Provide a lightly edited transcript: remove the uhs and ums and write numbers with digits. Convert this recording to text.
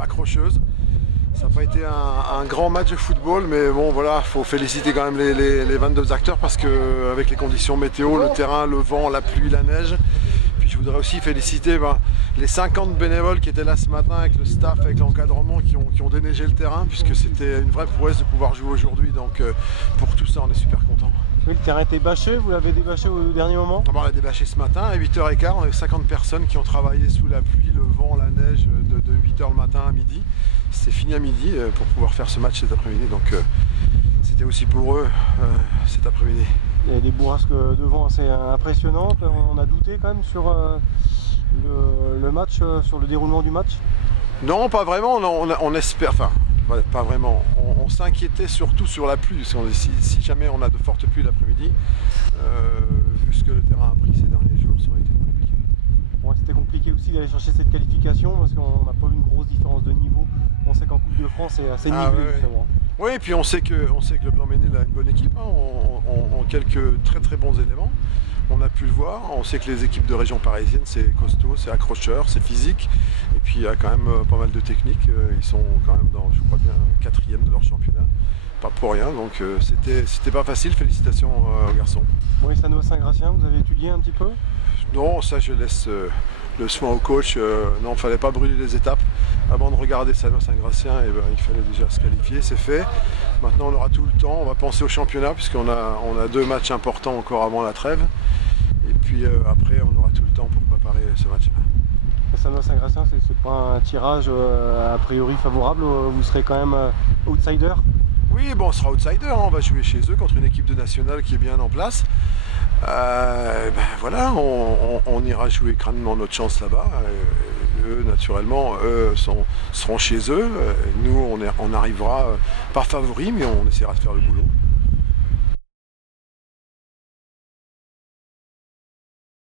Accrocheuse. Ça n'a pas été un grand match de football, mais bon voilà, faut féliciter quand même les 22 acteurs parce que avec les conditions météo, le terrain, le vent, la pluie, la neige. Puis je voudrais aussi féliciter les 50 bénévoles qui étaient là ce matin avec le staff, avec l'encadrement, qui ont déneigé le terrain, puisque c'était une vraie prouesse de pouvoir jouer aujourd'hui. Donc pour tout ça, on est super contents. Oui, le terrain était bâché, vous l'avez débâché au dernier moment? On l'a débâché ce matin à 8h15, on avait 50 personnes qui ont travaillé sous la pluie, le vent, la neige de 8h le matin à midi. C'est fini à midi pour pouvoir faire ce match cet après-midi, donc c'était aussi pour eux cet après-midi. Il y a des bourrasques de vent assez impressionnantes, on a douté quand même sur le match, sur le déroulement du match? Non, pas vraiment, on espère, enfin pas vraiment, on s'inquiétait surtout sur la pluie, parce que si jamais on a de fortes pluies l'après-midi, vu ce que le terrain a pris ces derniers jours, ça aurait été compliqué. Ouais, c'était compliqué aussi d'aller chercher cette qualification, parce qu'on n'a pas eu une grosse différence de niveau. On sait qu'en Coupe de France, c'est assez nivelé justement. Oui, et puis on sait que le Blanc-Ménil a une bonne équipe, hein, on quelques très bons éléments. On a pu le voir, on sait que les équipes de région parisienne c'est costaud, c'est accrocheur, c'est physique. Et puis il y a quand même pas mal de techniques, ils sont quand même dans, je crois bien, 4e de leur championnat. Pas pour rien, donc c'était pas facile, félicitations aux garçons. Bon, et Sannois-Saint-Gratien, vous avez étudié un petit peu? Non, ça je laisse le soin au coach. Non, il ne fallait pas brûler les étapes. Avant de regarder Sannois-Saint-Gratien, il fallait déjà se qualifier, c'est fait. Maintenant on aura tout le temps, on va penser au championnat puisqu'on a 2 matchs importants encore avant la trêve. Et puis après on aura tout le temps pour préparer ce match-là. Sannois-Saint-Gratien, c'est pas un tirage a priori favorable, vous serez quand même outsider? Oui, bon, on sera outsider, hein. On va jouer chez eux contre une équipe de nationale qui est bien en place. Voilà, on ira jouer crânement notre chance là-bas. Eux, naturellement, seront chez eux. Nous, on arrivera pas favoris, mais on essaiera de faire le boulot.